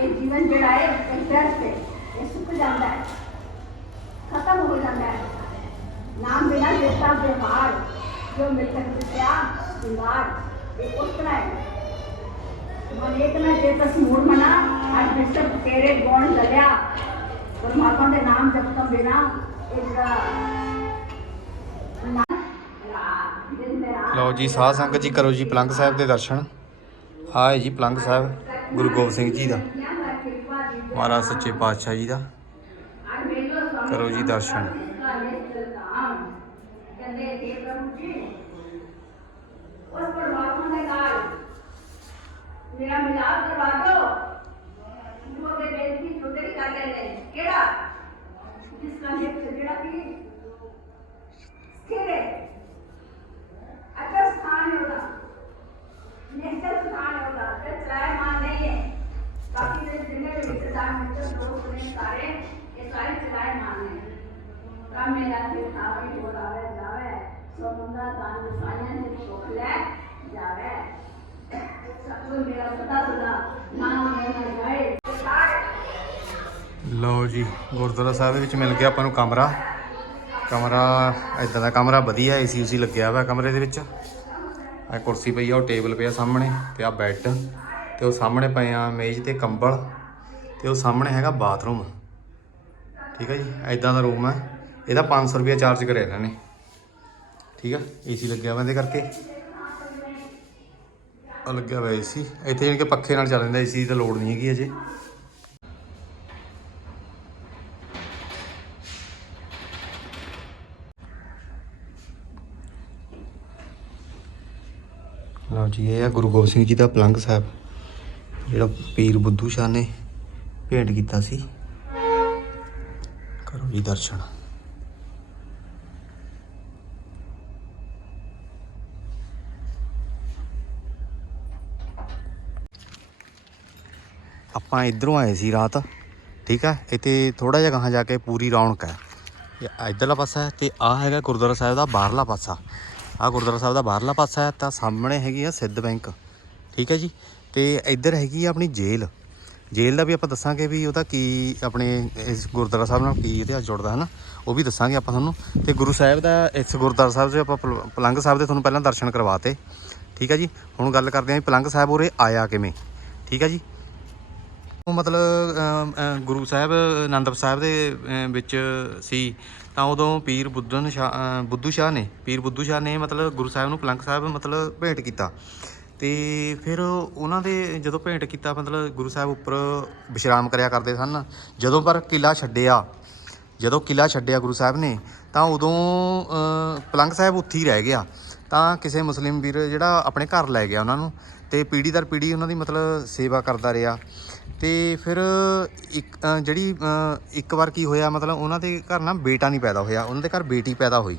ਇਹ ਜੀਵਨ ਜਿਹੜਾ ਹੈ, ਇਹ ਹੈ, ਇਹ ਸੁੱਕ ਜਾਂਦਾ ਹੈ, ਖਤਮ ਹੋ ਜਾਂਦਾ ਹੈ। ਨਾਮ ਬਿਨਾ ਜਿਸਦਾ ਵਿਵਹਾਰ, ਜੋ ਮਿਲਕ ਪਿਆ ਸਿੰਗਾਰ, ਇਹ ਉਸ ਹੈ। ਮਨ ਇੱਕ ਨਾ ਜੇ ਮਨਾ ਅੱਜ ਵਿਸ਼ਵ ਤੇਰੇ ਗੁਣ ਦਲਿਆ ਪਰਮਾਤਮਾ ਦੇ ਨਾਮ ਜਪ ਤੋਂ ਬਿਨਾ ਇਹ ਜਿਹੜਾ ਲਓ ਜੀ, ਸਾਧ ਸੰਗਤ ਜੀ, ਕਰੋ ਜੀ ਪਲੰਗ ਸਾਹਿਬ ਦੇ ਦਰਸ਼ਨ। ਆਹ ਹੈ ਜੀ ਪਲੰਗ ਸਾਹਿਬ, ਗੁਰੂ ਗੋਬਿੰਦ ਸਿੰਘ ਜੀ ਦਾ, ਮਹਾਰਾਜ ਸੱਚੇ ਪਾਤਸ਼ਾਹ ਜੀ ਦਾ। ਕਰੋ ਜੀ ਦਰਸ਼ਨ। ਮੇਰਾ ਮਿਲਾਪ ਕਰਵਾ ਦਿਓ ਜੋ ਬੇਨਤੀ ਛੋਟੇ ਕਰਦੇ ਨੇ ਕਿਹੜਾ? ਜਿਸ ਦਾ ਨਿਤ ਜਿਹੜਾ ਕਿ ਸਥਿਰ ਹੈ ਅਚਲ ਸਥਾਨ ਹੈ ਉਹਦਾ ਨਿਸ਼ਚਲ ਸਥਾਨ ਹੈ ਉਹਦਾ ਤੇ ਚਲਾਇਮਾਨ ਨਹੀਂ ਹੈ ਬਾਕੀ ਦੇ ਜਿੰਨੇ ਵੀ ਰਿਸ਼ਤੇਦਾਰ ਮਿੱਤਰ ਦੋਸਤ ਨੇ ਸਾਰੇ ਇਹ ਸਾਰੇ ਚਲਾਇਮਾਨ ਨੇ ਕੰਮ ਮੇਰਾ ਤੇ ਸਾਰੀ ਬੋਲਾਵੇ ਜਾਵੇ ਸੋ ਮੁੰਡਾ ਦਾਨ ਸਾਇਆਂ ਨੇ ਸੁਖ ਲੈ ਜਾਵੇ ਸਤਿਗੁਰ ਮੇਰਾ ਸਦਾ ਲਓ ਜੀ, ਗੁਰਦੁਆਰਾ ਸਾਹਿਬ ਦੇ ਵਿੱਚ ਮਿਲ ਗਿਆ ਆਪਾਂ ਨੂੰ ਕਮਰਾ। ਕਮਰਾ ਇਦਾਂ ਦਾ ਕਮਰਾ ਵਧੀਆ ਏਸੀ ਉਸੀ ਲੱਗਿਆ ਹੋਇਆ ਕਮਰੇ ਦੇ ਵਿੱਚ। ਆ ਕੁਰਸੀ ਪਈ ਆ, ਉਹ ਟੇਬਲ ਪਿਆ ਸਾਹਮਣੇ ਤੇ ਆ ਬੈੱਡ ਤੇ ਉਹ ਸਾਹਮਣੇ ਪਏ ਆ ਮੇਜ਼ ਤੇ ਕੰਬਲ ਤੇ ਉਹ ਸਾਹਮਣੇ ਹੈਗਾ ਬਾਥਰੂਮ। ਠੀਕ ਹੈ ਜੀ ਐਦਾਂ ਦਾ ਰੂਮ ਹੈ ਇਹਦਾ 500 ਰੁਪਏ ਚਾਰਜ ਕਰਿਆ ਇਹਨਾਂ ਨੇ। ਠੀਕ ਆ ਏਸੀ ਲੱਗਿਆ ਹੋਇਆ ਇਹਦੇ ਕਰਕੇ। ਆ ਲੱਗਿਆ ਹੋਇਆ ਏਸੀ ਇੱਥੇ ਜਾਣੀ ਕਿ ਪੱਖੇ ਨਾਲ ਚੱਲ ਜਾਂਦਾ ਏਸੀ ਦੀ ਤਾਂ ਲੋੜ ਨਹੀਂ ਹੈਗੀ ਅਜੇ। ਲਓ ਜੀ ਇਹ ਆ, ਗੁਰੂ ਗੋਬਿੰਦ ਸਿੰਘ ਜੀ ਦਾ ਪਲੰਗ ਸਾਹਿਬ। ਜਿਹੜਾ ਪੀਰ ਬੁੱਧੂ ਸ਼ਾਹ ਨੇ ਭੇਂਟ ਕੀਤਾ ਸੀ। ਕਰੋ ਜੀ ਦਰਸ਼ਨ। ਆਪਾਂ ਇਧਰੋਂ ਆਏ ਸੀ ਰਾਤ, ਠੀਕ ਹੈ ਇੱਥੇ ਥੋੜਾ ਜਿਹਾ ਗਾਹਾਂ ਜਾ ਕੇ ਪੂਰੀ ਰੌਣਕ ਹੈ। ਇਹ ਇਧਰਲਾ ਪਾਸਾ ਹੈ ਤੇ ਆ ਹੈਗਾ ਗੁਰਦੁਆਰਾ ਸਾਹਿਬ ਦਾ ਬਾਹਰਲਾ ਪਾਸਾ। ਆ ਗੁਰਦੁਆਰਾ ਸਾਹਿਬ ਦਾ ਬਾਹਰਲਾ ਪਾਸਾ ਹੈ, ਤਾਂ ਸਾਹਮਣੇ ਹੈਗੀ ਆ ਸਿੱਧ ਬੈਂਕ। ਠੀਕ ਹੈ ਜੀ? ਤੇ ਇੱਧਰ ਹੈਗੀ ਆ ਆਪਣੀ ਜੇਲ੍ਹ ਜੇਲ੍ਹ ਦਾ ਵੀ ਆਪਾਂ ਦੱਸਾਂਗੇ ਵੀ ਉਹਦਾ ਕੀ ਆਪਣੇ ਇਸ ਗੁਰਦੁਆਰਾ ਸਾਹਿਬ ਨਾਲ ਕੀ ਇਤਿਹਾਸ ਜੁੜਦਾ ਹੈ ਨਾ ਉਹ ਵੀ ਦੱਸਾਂਗੇ ਆਪਾਂ ਤੁਹਾਨੂੰ। ਤੇ ਗੁਰੂ ਸਾਹਿਬ ਦਾ ਇਸ ਗੁਰਦੁਆਰਾ ਸਾਹਿਬ 'ਚ ਆਪਾਂ ਪਲ- ਪਲੰਗ ਸਾਹਿਬ ਦੇ ਤੁਹਾਨੂੰ ਪਹਿਲਾਂ ਦਰਸ਼ਨ ਕਰਵਾਤੇ। ਠੀਕ ਹੈ ਜੀ? ਹੁਣ ਗੱਲ ਕਰਦੇ ਹਾਂ ਵੀ ਪਲੰਗ ਸਾਹਿਬ ਉਰੇ ਆਇਆ ਕਿਵੇਂ। ਠੀਕ ਹੈ ਜੀ? ਉਹ ਮਤਲਬ ਗੁਰੂ ਸਾਹਿਬ ਆਨੰਦਪੁਰ ਸਾਹਿਬ ਦੇ ਵਿੱਚ ਸੀ। ਤਾਂ ਉਦੋਂ ਪੀਰ ਬੁੱਧਨ ਸ਼ਾਹ ਬੁੱਧੂ ਸ਼ਾਹ ਨੇ ਪੀਰ ਬੁੱਧੂ ਸ਼ਾਹ ਨੇ ਮਤਲਬ ਗੁਰੂ ਸਾਹਿਬ ਨੂੰ ਪਲੰਕ ਸਾਹਿਬ ਮਤਲਬ ਭੇਂਟ ਕੀਤਾ। ਤੇ ਫਿਰ ਉਹਨਾਂ ਦੇ ਜਦੋਂ ਭੇਂਟ ਕੀਤਾ ਮਤਲਬ ਗੁਰੂ ਸਾਹਿਬ ਉੱਪਰ ਵਿਸ਼ਰਾਮ ਕਰਿਆ ਕਰਦੇ ਸਨ। ਜਦੋਂ ਪਰ ਕਿਲਾ ਛੱਡਿਆ ਜਦੋਂ ਕਿਲਾ ਛੱਡਿਆ ਗੁਰੂ ਸਾਹਿਬ ਨੇ ਤਾਂ ਉਦੋਂ ਅ, ਪਲੰਗ ਸਾਹਿਬ ਉੱਥੇ ਹੀ ਰਹਿ ਗਿਆ। ਤਾਂ ਕਿਸੇ ਮੁਸਲਿਮ ਵੀਰ ਜਿਹੜਾ ਆਪਣੇ ਘਰ ਲੈ ਗਿਆ ਉਹਨਾਂ ਨੂੰ ਤੇ ਪੀੜੀ ਦਰ ਪੀੜੀ ਉਹਨਾਂ ਦੀ ਮਤਲਬ ਸੇਵਾ ਕਰਦਾ ਰਿਹਾ। ਤੇ ਫਿਰ ਇੱਕ ਅ, ਜਿਹੜੀ ਅ, ਇੱਕ ਵਾਰ ਕੀ ਹੋਇਆ ਮਤਲਬ ਉਹਨਾਂ ਦੇ ਘਰ ਨਾ ਬੇਟਾ ਨਹੀਂ ਪੈਦਾ ਹੋਇਆ ਉਹਨਾਂ ਦੇ ਘਰ ਬੇਟੀ ਪੈਦਾ ਹੋਈ।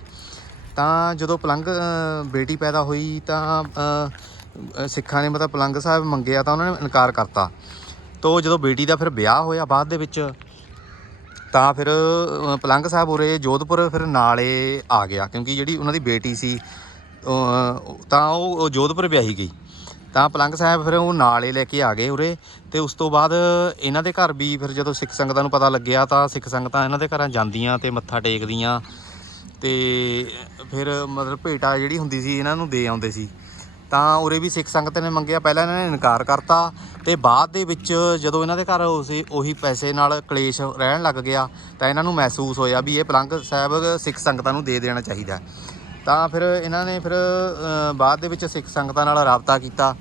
ਤਾਂ ਜਦੋਂ ਪਲੰਗ ਅ, ਬੇਟੀ ਪੈਦਾ ਹੋਈ ਤਾਂ ਅ, ਅ, ਸਿੱਖਾਂ ਨੇ ਮਤਲਬ ਪਲੰਗ ਸਾਹਿਬ ਮੰਗਿਆ ਤਾਂ ਉਹਨਾਂ ਨੇ ਇਨਕਾਰ ਕਰਤਾ। ਤੋ ਜਦੋਂ ਬੇਟੀ ਦਾ ਫਿਰ ਵਿਆਹ ਹੋਇਆ ਬਾਅਦ ਦੇ ਵਿੱਚ ਤਾਂ ਫਿਰ ਅ, ਪਲੰਗ ਸਾਹਿਬ ਉਰੇ ਜੋਧਪੁਰ ਫਿਰ ਨਾਲੇ ਆ ਗਿਆ ਕਿਉਂਕਿ ਜਿਹੜੀ ਉਹਨਾਂ ਦੀ ਬੇਟੀ ਸੀ ਅ, ਤਾਂ ਉਹ ਉਹ ਜੋਧਪੁਰ ਵਿਆਹੀ ਗਈ। ਤਾਂ ਪਲੰਗ ਸਾਹਿਬ ਫਿਰ ਉਹ ਨਾਲੇ ਲੈ ਕੇ ਆ ਗਏ ਉਰੇ ਤੇ ਉਸ ਤੋਂ ਬਾਅਦ ਇਹਨਾਂ ਦੇ ਘਰ ਵੀ ਫਿਰ ਜਦੋਂ ਸਿੱਖ ਸੰਗਤਾਂ ਨੂੰ ਪਤਾ ਲੱਗਿਆ ਤਾਂ ਸਿੱਖ ਸੰਗਤਾਂ ਇਹਨਾਂ ਦੇ ਘਰਾਂ ਜਾਂਦੀਆਂ ਤੇ ਮੱਥਾ ਟੇਕਦੀਆਂ ਤੇ ਫਿਰ ਮਤਲਬ ਭੇਟਾ ਜਿਹੜੀ ਹੁੰਦੀ ਸੀ ਇਹਨਾਂ ਨੂੰ ਦੇ ਆਉਂਦੇ ਸੀ। ਤਾਂ ਉਰੇ ਵੀ ਸਿੱਖ ਸੰਗਤ ਨੇ ਮੰਗਿਆ, ਪਹਿਲਾਂ ਇਹਨਾਂ ਨੇ ਇਨਕਾਰ ਕਰਤਾ ਤੇ ਬਾਅਦ ਦੇ ਵਿੱਚ ਜਦੋਂ ਇਹਨਾਂ ਦੇ ਘਰ ਉਸੇ ਉਹੀ ਪੈਸੇ ਨਾਲ ਕਲੇਸ਼ ਰਹਿਣ ਲੱਗ ਗਿਆ ਤਾਂ ਇਹਨਾਂ ਨੂੰ ਮਹਿਸੂਸ ਹੋਇਆ ਵੀ ਇਹ ਪਲੰਗ ਸਾਹਿਬ ਸਿੱਖ ਸੰਗਤਾਂ ਨੂੰ ਦੇ ਦੇਣਾ ਚਾਹੀਦਾ। ਤਾਂ ਫਿਰ ਇਹਨਾਂ ਨੇ ਫਿਰ ਬਾਅਦ ਦੇ ਵਿੱਚ ਸਿੱਖ ਸੰਗਤਾਂ ਨਾਲ ਰਾਬਤਾ ਕੀਤਾ।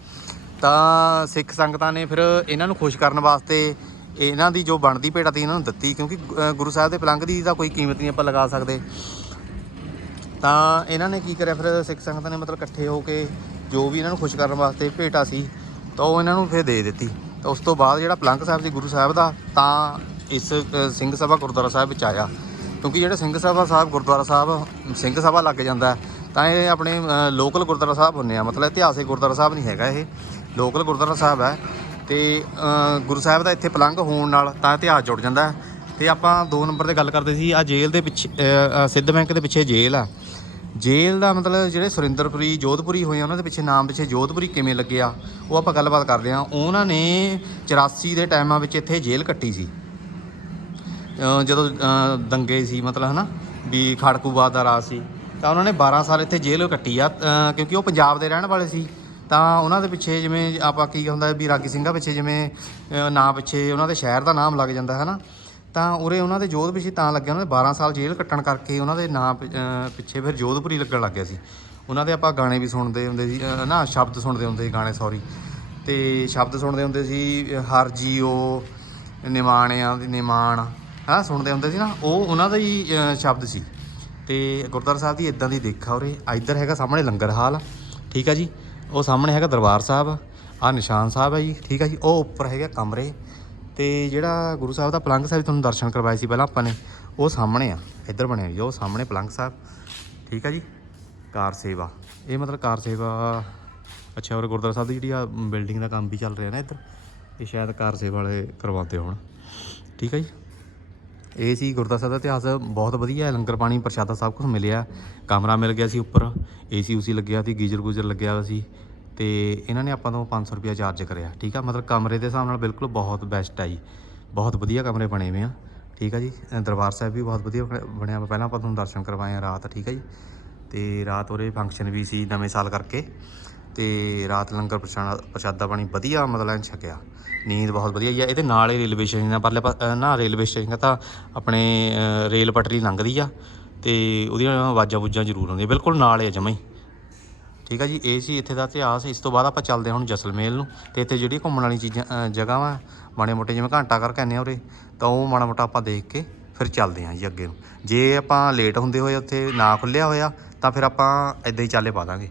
ਤਾਂ ਸਿੱਖ ਸੰਗਤਾਂ ਨੇ ਫਿਰ ਇਹਨਾਂ ਨੂੰ ਖੁਸ਼ ਕਰਨ ਵਾਸਤੇ ਇਹਨਾਂ ਦੀ ਜੋ ਬਣਦੀ ਭੇਟਾ ਤੀ ਇਹਨਾਂ ਨੂੰ ਦਿੱਤੀ, ਕਿਉਂਕਿ ਗੁਰੂ ਸਾਹਿਬ ਦੇ ਪਲੰਗ ਦੀ ਤਾਂ ਕੋਈ ਕੀਮਤ ਨਹੀਂ ਆਪਾਂ ਲਗਾ ਸਕਦੇ। ਤਾਂ ਇਹਨਾਂ ਨੇ ਕੀ ਕਰਿਆ ਫਿਰ, ਸਿੱਖ ਸੰਗਤਾਂ ਨੇ ਮਤਲਬ ਇਕੱਠੇ ਹੋ ਕੇ ਜੋ ਵੀ ਇਹਨਾਂ ਨੂੰ ਖੁਸ਼ ਕਰਨ ਵਾਸਤੇ ਭੇਟਾ ਸੀ, ਤਾਂ ਉਹ ਇਹਨਾਂ ਨੂੰ ਫਿਰ ਦੇ ਦਿੱਤੀ। ਤਾਂ ਉਸ ਤੋਂ ਬਾਅਦ ਜਿਹੜਾ ਪਲੰਗ ਸਾਹਿਬ ਸੀ ਗੁਰੂ ਸਾਹਿਬ ਦਾ, ਤਾਂ ਇਸ ਸਿੰਘ ਸਭਾ ਗੁਰਦੁਆਰਾ ਸਾਹਿਬ ਵਿੱਚ ਆਇਆ। ਕਿਉਂਕਿ ਜਿਹੜੇ ਸਿੰਘ ਸਭਾ ਸਾਹਿਬ, ਗੁਰਦੁਆਰਾ ਸਾਹਿਬ, ਸਿੰਘ ਸਭਾ ਲੱਗ ਜਾਂਦਾ ਤਾਂ ਇਹ ਆਪਣੇ ਲੋਕਲ ਗੁਰਦੁਆਰਾ ਸਾਹਿਬ ਹੁੰਨੇ ਆ। ਮਤਲਬ ਇਤਿਹਾਸਿਕ ਗੁਰਦੁਆਰਾ ਸਾਹਿਬ ਨਹੀਂ ਹੈਗਾ ਇਹ। ਲੋਕਲ ਗੁਰਦੁਆਰਾ ਸਾਹਿਬ ਹੈ ਤੇ ਗੁਰੂ ਸਾਹਿਬ ਦਾ ਇੱਥੇ ਪਲੰਗ ਹੋਣ ਨਾਲ ਤਾਂ ਇਤਿਹਾਸ ਜੁੜ ਜਾਂਦਾ ਹੈ। ਤੇ ਆਪਾਂ ਦੋ ਨੰਬਰ ਤੇ ਗੱਲ ਕਰਦੇ ਸੀ ਆ ਜੇਲ੍ਹ ਦੇ ਪਿੱਛੇ ਸਿੱਧ ਬੈਂਕ ਦੇ ਪਿੱਛੇ ਜੇਲ੍ਹ ਆ। ਜੇਲ੍ਹ ਦਾ ਮਤਲਬ ਜਿਹੜੇ ਸੁਰਿੰਦਰਪੁਰੀ, ਜੋਧਪੁਰੀ ਹੋਏ ਉਹਨਾਂ ਦੇ ਪਿੱਛੇ ਨਾਮ ਪਿੱਛੇ ਜੋਧਪੁਰੀ ਕਿਵੇਂ ਲੱਗਿਆ, ਉਹ ਆਪਾਂ ਗੱਲਬਾਤ ਕਰਦੇ ਹਾਂ। ਉਹਨਾਂ ਨੇ 84 ਦੇ ਟਾਈਮਾਂ ਵਿੱਚ ਇੱਥੇ ਜੇਲ੍ਹ ਕੱਟੀ ਸੀ। ਜਦੋਂ ਦੰਗੇ ਸੀ ਮਤਲਬ ਹਨਾ ਵੀ ਖੜਕੂਬਾਦ ਦਾ ਰਾਜ ਸੀ ਤਾਂ ਉਹਨਾਂ ਨੇ 12 ਸਾਲ ਇੱਥੇ ਜੇਲ੍ਹ ਕੱਟੀ ਆ ਕਿਉਂਕਿ ਉਹ ਪੰਜਾਬ ਦੇ ਰਹਿਣ ਵਾਲੇ ਸੀ ਤਾਂ ਉਹਨਾਂ ਦੇ ਪਿੱਛੇ ਜਿਵੇਂ ਆਪਾਂ ਕੀ ਹੁੰਦਾ ਵੀ ਰਾਗੀ ਸਿੰਘਾਂ ਪਿੱਛੇ ਜਿਵੇਂ ਨਾਂ ਪਿੱਛੇ ਉਹਨਾਂ ਦੇ ਸ਼ਹਿਰ ਦਾ ਨਾਮ ਲੱਗ ਜਾਂਦਾ ਹੈ ਨਾ ਤਾਂ ਉਰੇ ਉਹਨਾਂ ਦੇ ਜੋਧ ਪਿੱਛੇ ਤਾਂ ਲੱਗਿਆ ਉਹਨਾਂ ਦੇ 12 ਸਾਲ ਜੇਲ੍ਹ ਕੱਟਣ ਕਰਕੇ ਉਹਨਾਂ ਦੇ ਨਾਂ ਪਿੱਛੇ ਫਿਰ ਜੋਧਪੁਰੀ ਲੱਗਣ ਲੱਗ ਗਿਆ ਸੀ। ਉਹਨਾਂ ਦੇ ਆਪਾਂ ਗਾਣੇ ਵੀ ਸੁਣਦੇ ਹੁੰਦੇ ਸੀ ਅ, ਨਾ ਸ਼ਬਦ ਸੁਣਦੇ ਹੁੰਦੇ ਸੀ ਗਾਣੇ ਸੌਰੀ ਤੇ ਸ਼ਬਦ ਸੁਣਦੇ ਹੁੰਦੇ ਸੀ ਹਰ ਜੀਓ ਨਿਮਾਣਿਆਂ ਦੀ ਨਿਮਾਣ ਹਾਂ ਸੁਣਦੇ ਹੁੰਦੇ ਸੀ ਨਾ ਉਹ ਉਹਨਾਂ ਦਾ ਹੀ ਅ, ਸ਼ਬਦ ਸੀ। ਤੇ ਗੁਰਦੁਆਰਾ ਸਾਹਿਬ ਦੀ ਇਦਾਂ ਦੀ ਦੇਖਾ ਉਰੇ ਆ ਇੱਧਰ ਹੈਗਾ ਸਾਹਮਣੇ ਲੰਗਰ ਹਾਲ ਠੀਕ ਆ ਜੀ? ਉਹ ਸਾਹਮਣੇ ਹੈਗਾ ਦਰਬਾਰ ਸਾਹਿਬ ਆ ਨਿਸ਼ਾਨ ਸਾਹਿਬ ਹੈ ਜੀ ਠੀਕ ਆ ਜੀ? ਉਹ ਉੱਪਰ ਹੈਗਾ ਕਮਰੇ ਤੇ ਜਿਹੜਾ ਗੁਰੂ ਸਾਹਿਬ ਦਾ ਪਲੰਗ ਸਾਹਿਬ ਤੁਹਾਨੂੰ ਦਰਸ਼ਨ ਕਰਵਾਏ ਸੀ ਪਹਿਲਾਂ ਆਪਾਂ ਨੇ ਉਹ ਸਾਹਮਣੇ ਆ ਇੱਧਰ ਬਣਿਆ ਜੀ ਉਹ ਸਾਹਮਣੇ ਪਲੰਗ ਸਾਹਿਬ ਠੀਕ ਆ ਜੀ? ਕਾਰ ਸੇਵਾ ਇਹ ਮਤਲਬ ਕਾਰ ਸੇਵਾ ਅੱਛਾ ਔਰ ਗੁਰਦੁਆਰਾ ਸਾਹਿਬ ਦੀ ਜਿਹੜੀ ਆ ਬਿਲਡਿੰਗ ਦਾ ਕੰਮ ਵੀ ਚੱਲ ਰਿਹਾ ਨਾ ਇੱਧਰ ਇਹ ਸ਼ਾਇਦ ਕਾਰ ਸੇਵਾ ਵਾਲੇ ਕਰਵਾਉਂਦੇ ਹੋਣ ਠੀਕ ਆ ਜੀ? ਇਹ ਸੀ ਗੁਰਦੁਆਰਾ ਸਾਹਿਬ ਦਾ ਇਤਿਹਾਸ। ਬਹੁਤ ਵਧੀਆ ਹੈ ਲੰਗਰ ਪਾਣੀ, ਪ੍ਰਸ਼ਾਦਾ ਸਭ ਕੁਝ ਮਿਲਿਆ। ਕਮਰਾ ਮਿਲ ਗਿਆ ਸੀ ਉੱਪਰ ਏਸੀ ਉਸੀ ਲੱਗਿਆ ਸੀ, ਗੀਜ਼ਰ ਗੂਜ਼ਰ ਲੱਗਿਆ ਹੋਇਆ ਸੀ। ਤੇ ਇਹਨਾਂ ਨੇ ਆਪਾਂ ਤੋਂ 500 ਰੁਪਿਆ ਚਾਰਜ ਕਰਿਆ, ਠੀਕ ਆ? ਮਤਲਬ ਕਮਰੇ ਦੇ ਹਿਸਾਬ ਨਾਲ ਬਿਲਕੁਲ ਬਹੁਤ ਬੈਸਟ ਆ ਜੀ। ਬਹੁਤ ਵਧੀਆ ਕਮਰੇ ਬਣੇ ਹੋਏ ਆ, ਠੀਕ ਆ ਜੀ? ਦਰਬਾਰ ਸਾਹਿਬ ਵੀ ਬਹੁਤ ਵਧੀਆ ਬਣ- ਬਣਿਆ ਵਾ। ਪਹਿਲਾਂ ਆਪਾਂ ਤੁਹਾਨੂੰ ਦਰਸ਼ਨ ਕਰਵਾਏ ਆ ਰਾਤ, ਠੀਕ ਆ ਜੀ? ਤੇ ਰਾਤ ਉਰੇ ਫੰਕਸ਼ਨ ਵੀ ਸੀ ਨਵੇਂ ਸਾਲ ਕਰਕੇ। ਤੇ ਰਾਤ ਲੰਗਰ ਪ੍ਰਸ਼ਾਦਾ ਪ੍ਰਸ਼ਾਦਾ ਪਾਣੀ ਵਧੀਆ ਮਤਲਬ ਛਕਿਆ। ਨੀਂਦ ਬਹੁਤ ਵਧੀਆ ਆਈ ਆ। ਇਹਦੇ ਨਾਲ ਹੀ ਰੇਲਵੇ ਸਟੇਸ਼ਨ ਆ ਪਰਲੇ ਪਾ- ਨਾ ਰੇਲਵੇ ਸਟੇਸ਼ਨ ਤਾਂ ਆਪਣੇ ਰੇਲ ਪਟੜੀ ਲੰਘਦੀ ਆ ਤੇ ਉਹਦੀਆਂ ਆਵਾਜ਼ਾਂ ਵੂਜਾਂ ਜ਼ਰੂਰ ਆਉਂਦੀਆਂ। ਬਿਲਕੁਲ ਨਾਲ ਹੀ ਆ ਜਮਾਂ ਹੀ। ਠੀਕ ਆ ਜੀ ਇਹ ਸੀ ਇੱਥੇ ਦਾ ਇਤਿਹਾਸ। ਇਸ ਤੋਂ ਬਾਅਦ ਆਪਾਂ ਚੱਲਦੇ ਹਾਂ ਹੁਣ ਜਸਲਮੇਲ ਨੂੰ। ਤੇ ਇੱਥੇ ਜਿਹੜੀ ਘੁੰਮਣ ਵਾਲੀ ਚੀਜ਼ਾਂ ਅ, ਜਗ੍ਹਾ ਵਾ ਮਾੜੇ ਮੋਟੇ ਜਿਵੇਂ ਘੰਟਾ ਘਰ ਕਹਿੰਦੇ ਆ ਉਰੇ ਤਾਂ ਉਹ ਮਾੜਾ ਮੋਟਾ ਆਪਾਂ ਦੇਖ ਕੇ ਫਿਰ ਚੱਲਦੇ ਹਾਂ ਜੀ ਅੱਗੇ ਨੂੰ। ਜੇ ਆਪਾਂ ਲੇਟ ਹੁੰਦੇ ਹੋਏ ਉੱਥੇ ਨਾ ਖੁੱਲਿਆ ਹੋਇਆ ਤਾਂ ਫਿਰ ਆਪਾਂ ਇਦਾਂ ਹੀ ਚਾਲੇ ਪਾ ਦਾਂਗੇ।